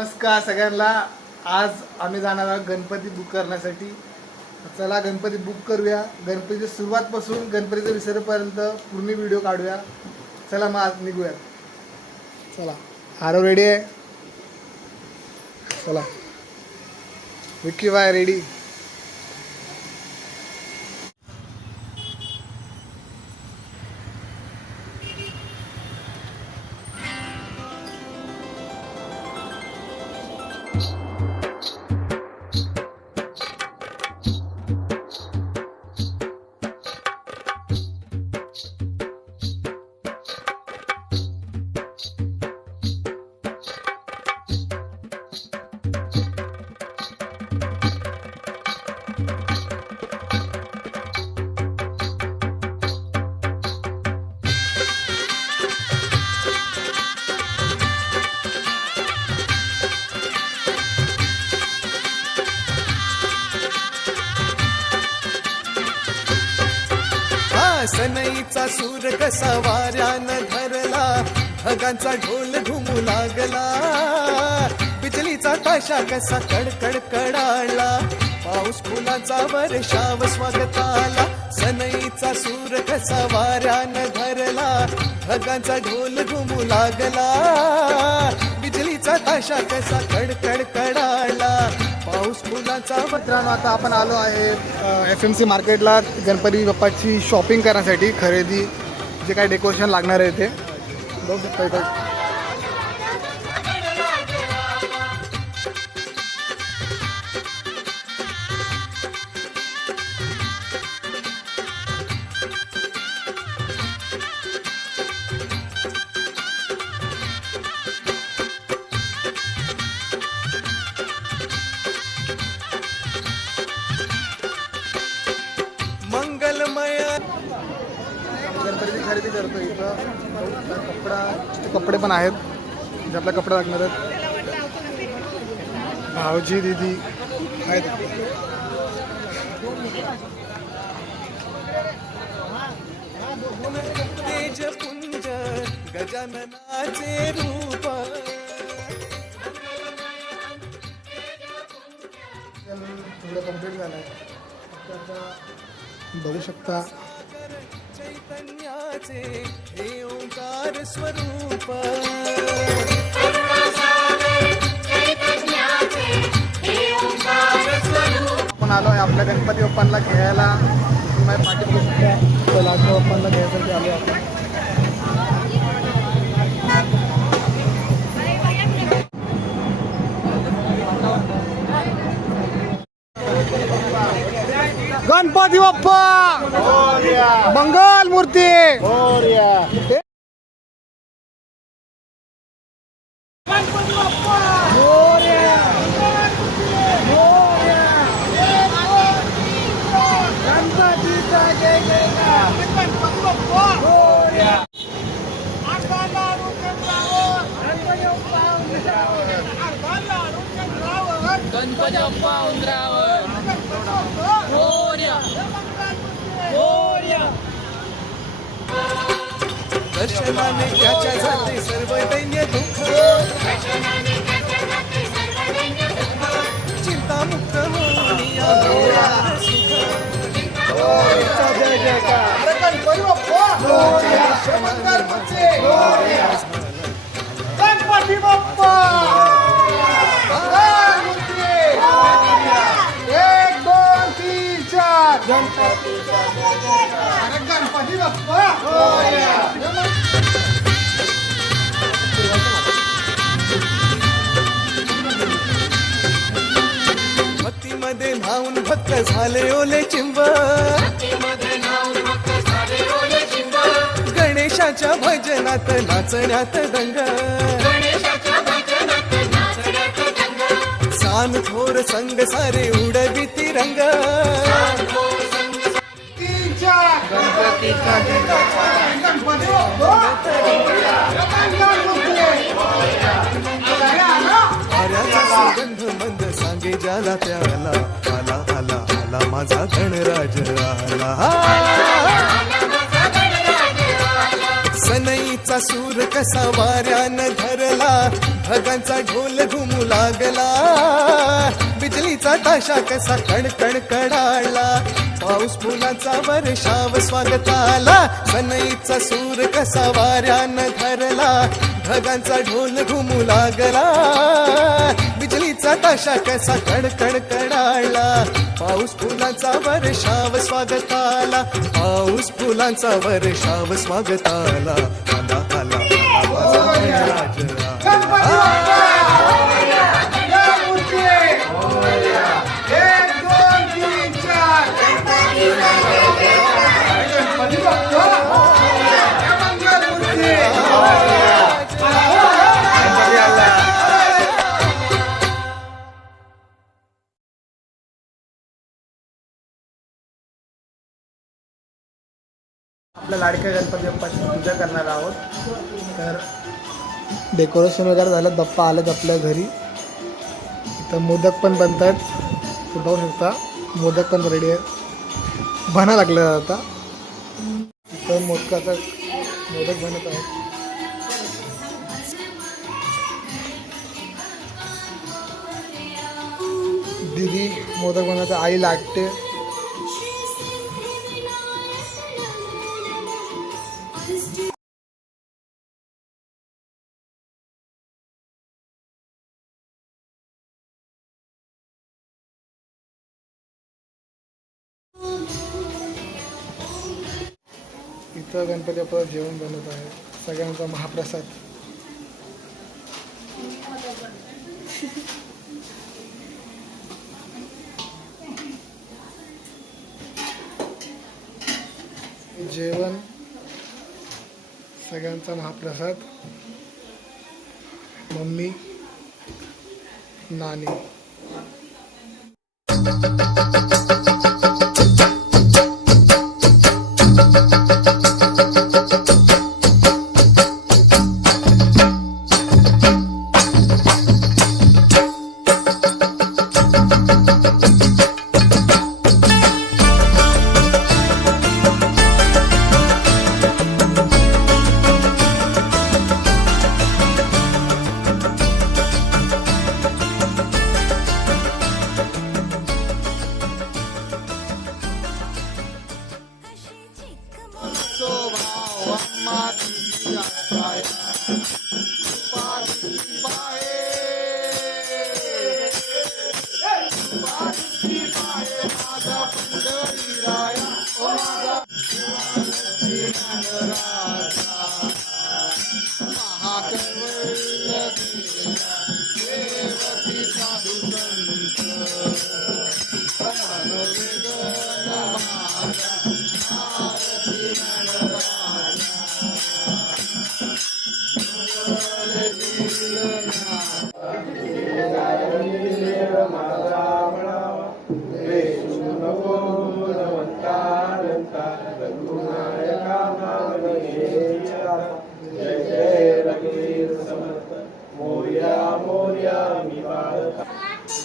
नमस्कार सगळ्यांना. आज आम्ही जाणार आहोत गणपती बुक करण्यासाठी. चला गणपती बुक करूया. गणपतीची सुरुवातपासून गणपतीच्या विसर्जनपर्यंत पूर्ण व्हिडिओ काढूया. चला मग आज निघूया. चला आरव रेडी आहे. चला विक्की बाय रेडी. सनईचा सूर कसा वाऱ्यानं धरला, ढगांचा ढोल घुमू लागला, बिजलीचा ताशा कसा कडकड कडाळला, पाऊस फुलाचा वर्षाव स्वागताला. सनईचा सूर कसा वाऱ्यानं धरला, ढगांचा ढोल घुमू लागला, बिजलीचा ताशा कसा कडकड कडाळला, पाऊस फुलाचा. मित्रांनो आता आपण आलो आहे FMC मार्केटला गणपती बाप्पाची शॉपिंग करण्यासाठी. खरेदी जे काही डेकोरेशन लागणार आहे ते बघू शकता इथं. गणपतीची खरेदी करतो इथं. कपडे पण आहेत जे आपल्या कपडे लागणार आहेत. भाऊजी दीदी आहेत. तेजपुंज गजाननाचे रूप, थोडं कम्प्लीट झालं आहे. बघू शकता चैतन्याचे हे ओंकार स्वरूप. आपण आलो आहे आपल्या गणपती बाप्पांना घ्यायला. माझ्या पाठी बघू शकता लाडक्या बाप्पांना घ्यायसाठी आलो आपण. गणपती बाप्पा मंगल मूर्ती. गणपती बाप्पा उंदरावर दर्शनाने त्याच्या जाते सर्व दैन्य दुःख, चिंतामुक्त होऊन या वेळात सुख. जय जयकार गणपती बाप्पा. गणपती बाप्पा 1 2 3 4 गणपती बाप्पा. भक्तीमध्ये न्हाऊन भक्त झाले ओले चिंब, गणेशाच्या भजनात नाचण्यात दंग, सान थोर संग सारे उडवी तिरंग. हऱ्याचा सुगंध मंद सांगे ज्याला त्याला, आला आला आला माझा गणराज आला. सनईचा सूर कसा वाऱ्यानं धरला, ढगांचा ढोल घुमू लागला, बिजलीचा ताशा कसा कणकण कडाळला, पाऊस फुलाचा वर्षाव स्वागताला. सनईचा सूर कसा वाऱ्यानं धरला, ढगांचा ढोल घुमू लागला, बिजलीचा ताशा कसा कणकण कडाळला, पाऊस फुलांचा वर्षाव स्वागताला, पाऊस फुलांचा वर्षाव स्वागताला. आला आला आला माझा गणराज आपल्या लाडक्या गणपती बाप्पाची पूजा करणार आहोत. तर डेकोरेशन वगैरे झालं, बाप्पा आलेत आपल्या घरी. इथं मोदक पण बनत आहेत, तुम्ही पाहू शकता. मोदक पण रेडी आहे, बना लागले आता. इथं मोदकाचा मोदक बनत आहे. दीदी मोदक बनवते, आई लाटते. इथं गणपती बाप्पा जेवण बनवत आहे, सगळ्यांचा महाप्रसाद. जेवण, सगळ्यांचा महाप्रसाद. मम्मी, नानी.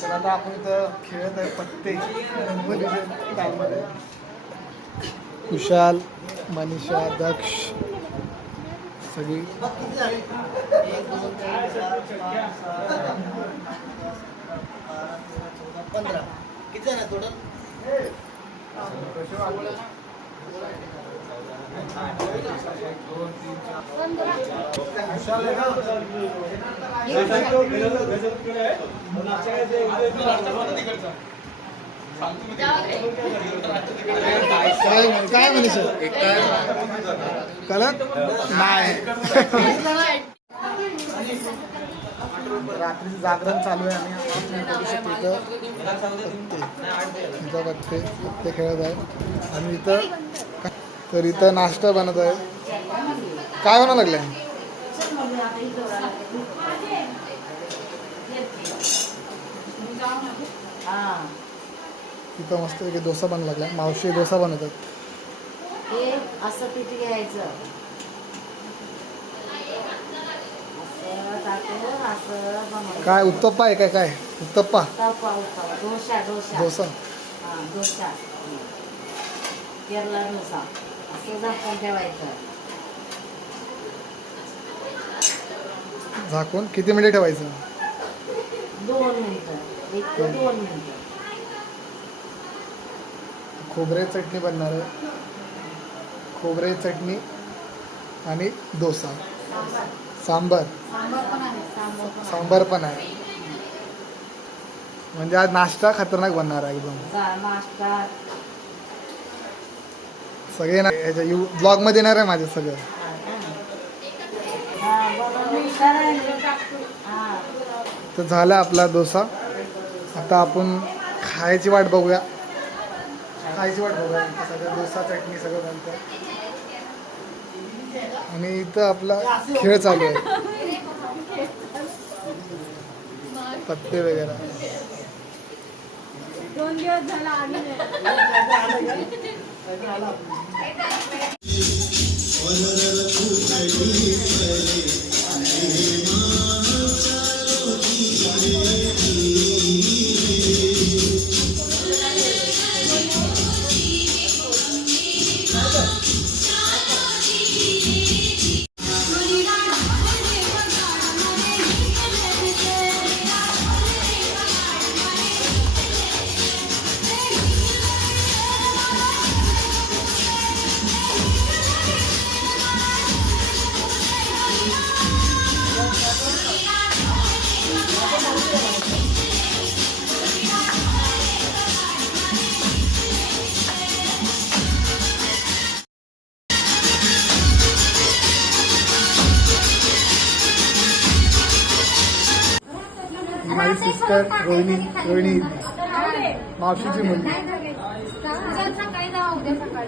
तर आता आपण इथं खेळत आहे पत्ते. कुशाल, मनीषा, दक्ष सगळी. काय मनीषा कळत नाही. रात्रीचं जागरण चालू आहे आणि पत्ते खेळत आहे. आणि इथं तर इथं नाश्ता बनत आहे. काय बनवावं लागलंय? इथं मस्त डोसा बनवा लागला. मावशी डोसा बनवतात. असं पीठ घ्यायचं, काय उत्तप्पा आहे? काय काय उत्तप्पा? डोसा डोसा डोसा. डोसा केरला डोसा असं झाकून ठेवायचं. झाकून किती मिनिटे ठेवायचं? 2 मिनिटं, 1 ते 2 मिनिटं. खोबरे चटणी बनणार आहे. खोबरे चटणी आणि डोसा, सांबार सांबार पण आहे. म्हणजे आज नाश्ता खतरनाक बनणार आहे एकदम. नाश्ता सगळे ना याच्या ब्लॉग मध्ये येणार आहे माझं सगळं. तर झाला आपला डोसा. आता आपण खायची वाट बघूया. सगळं डोसा चटणी सगळं बनतं आणि इथं आपला खेळ चालू आहे. पत्ते वगैरे. 2 दिवस झाला आम्ही माझी सिस्टर रोहिणी मावशीची मुलगी.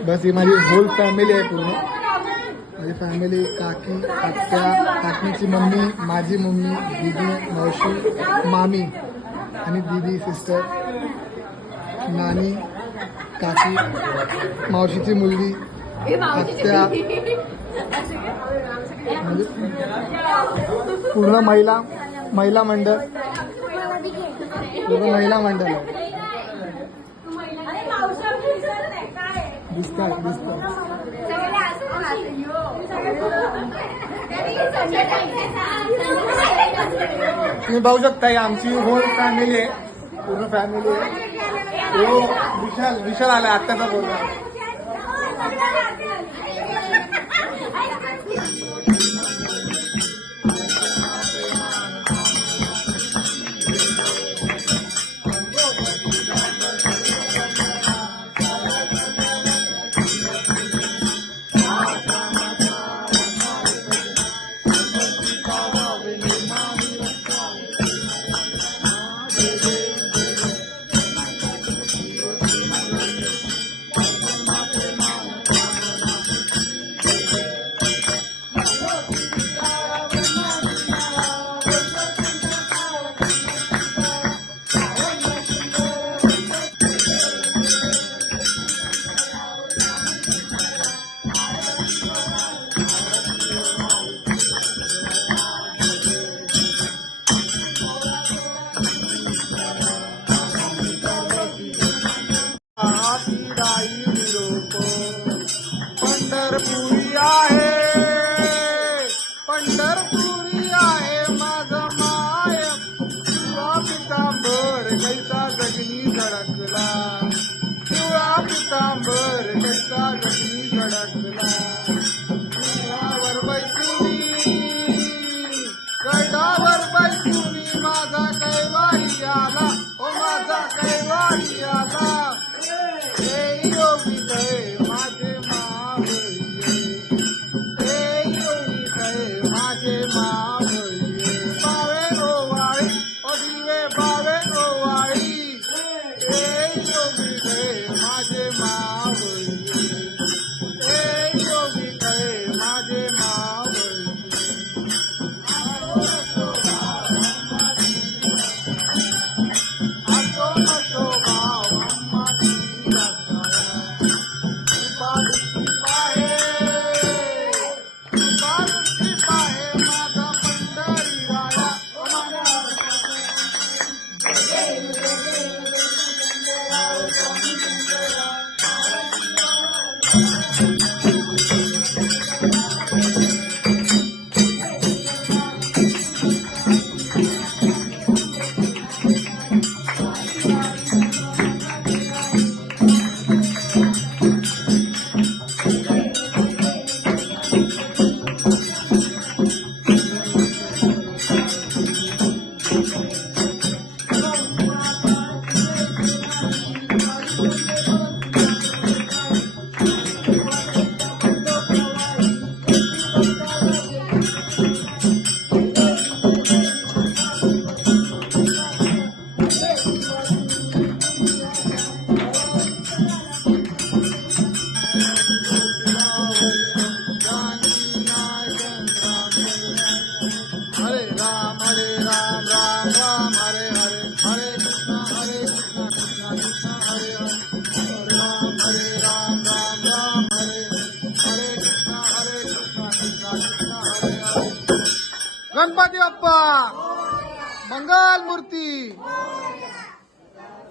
बस ही माझी होल फॅमिली आहे पूर्ण. माझी फॅमिली काकी, आत्या, काकीची मम्मी, माझी मम्मी, दीदी, मावशी, मामी आणि दीदी सिस्टर, नानी, काकी, मावशीची मुलगी, आत्या, म्हणजे पूर्ण महिला मंडळ. पूर्ण महिला मंडळ आहे. दिसतात. तुम्ही पाहू शकता आमची होल फॅमिली आहे. पूर्ण फॅमिली आहे. विशाल आला आत्ताचा बोलला. पंढरपुरी आहे, पंढरपुरी आहे माझा माय. पिवळा पितांबर कैसा जगनी धडकला, पिवळा पितांबर कैसा जगनी धडकला. गडावर बैसुनी माझा कैवारी आला, ओ माझा कैवारी आला. हे योगी माझे माझे मावळे बावे रोवाळी, ओ दिवे बावे रोवाळी. हे गणपती बाप्पा मंगल मूर्ती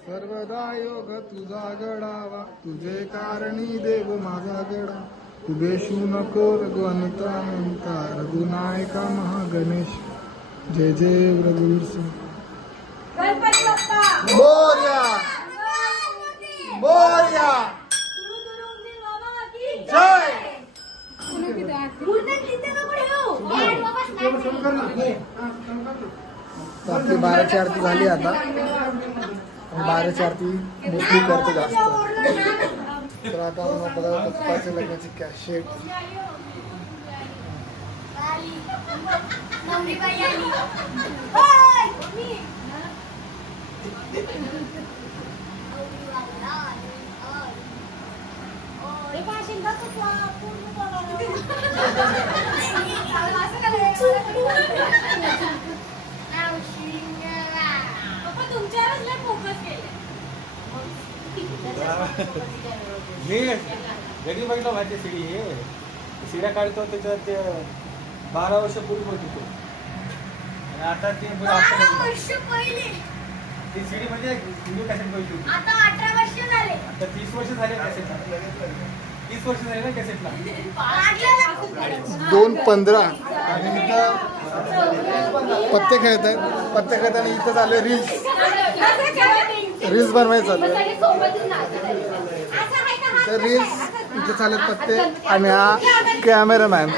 सर्वदा योग तुझा गडावा तुझे कारणी देव माझा गडा उभेशू नको रघुवंता म्हणता रघुनायका महागणेश जय जय रघुवीर सिंह गणपती बाप्पा मोरया मोरया जय आपली 12ची आरती झाली आता 12ची आरती मुस्लिम करतो जास्त तर आता आपण बघा पप्पाच्या लग्नाची कॅशेट मी वेगळी बघितलं माहिती सीडी हे सीड्या काढतो त्याच्यात ते 12 वर्ष पूर्वी होती तो आणि आता ते ती सीडी म्हणजे व्हिडिओ कॅसेट बघितली होती आता 18 वर्ष झाले. आता 30 वर्ष झाले कॅसेटला 30 वर्ष झाले ना कॅसेटला 2:15 आणि इथं पत्ते खेळत आहेत पत्ते खेळताना इथं चालू रील्स बनवायचं चालू आहे. तर रील्स इथे चालत पत्ते आणि हा कॅमेरामॅन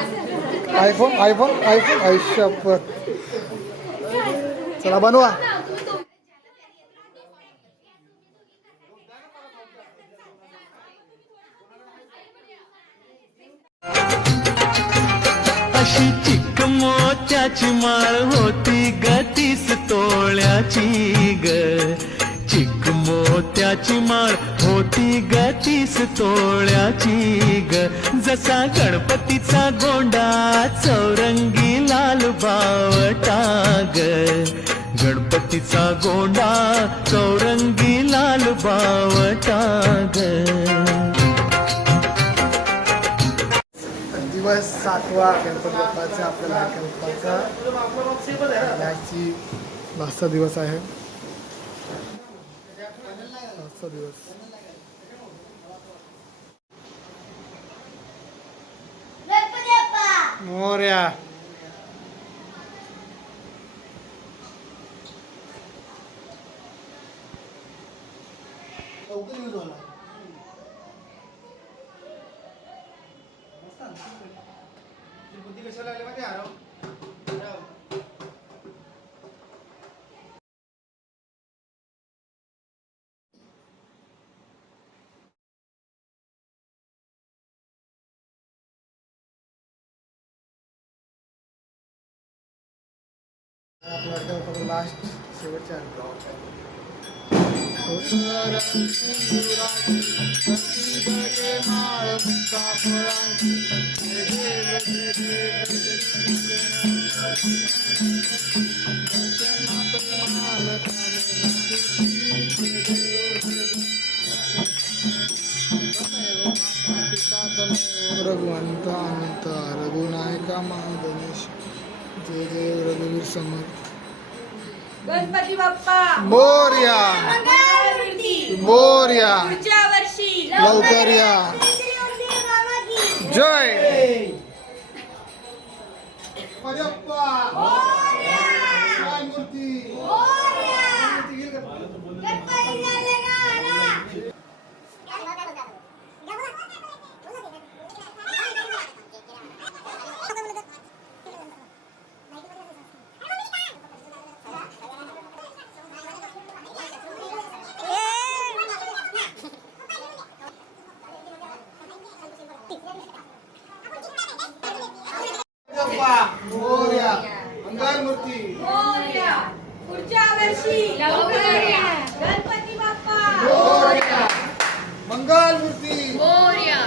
आयफोन आयफोन आयफोन आयुष्यपत चला बनवा अशी चिकमोत्याची माळ होती ग 30 तोळ्याची ग चिकमोत्याची माळ होती ग 30 तोळ्याची ग जसा गणपतीचा गोंडा चौरंगी लाल बावटा ग गणपतीचा गोंडा चौरंगी लाल बावटा ग दिवस 7वा गणपती बाप्पाचा आपल्याला गणपतीचा याची लास्टचा दिवस आहे लास्टचा दिवस गणपती बाप्पा मोरया बुद्धी कशाला आली माहिती आराम आपला लास्ट शेवटच्या रघुवंत अनंत रघुनायका महागणेश जय जय रघुवीर समर्थ गणपती बाप्पा मोरया मंगलमूर्ती मोरया पुढच्या वर्षी लवकर या जय मोरया मंगलमूर्ती मोरया पुढच्या वर्षी लवकर या गणपती बाप्पा मोरया मंगलमूर्ती मोरया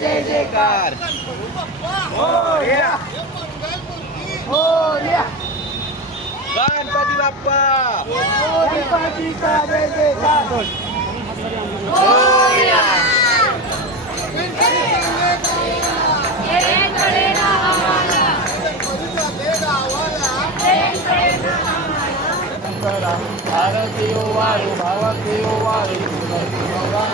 जय जयकार गणपती बाप्पा भारतीय वारी भारतीय वारी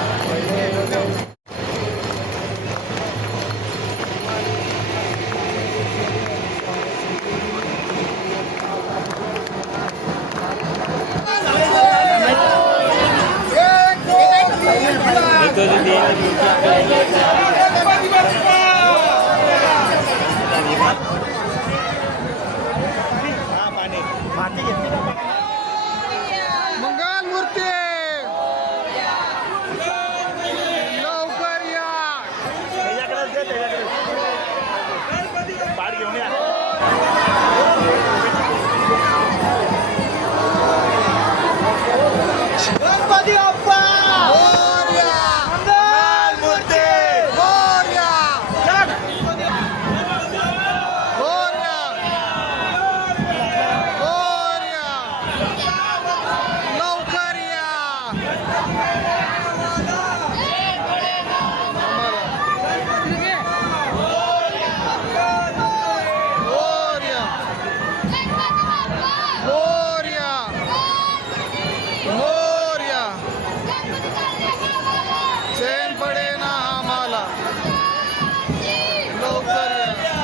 मंगल मूर्ती लवकर या गणपती बाप्पा मोरया मंगल मूर्ती मोरया मोरया मोरया लवकर या मोरया मोरया मोरया चैन पडे ना आम्हाला लवकर या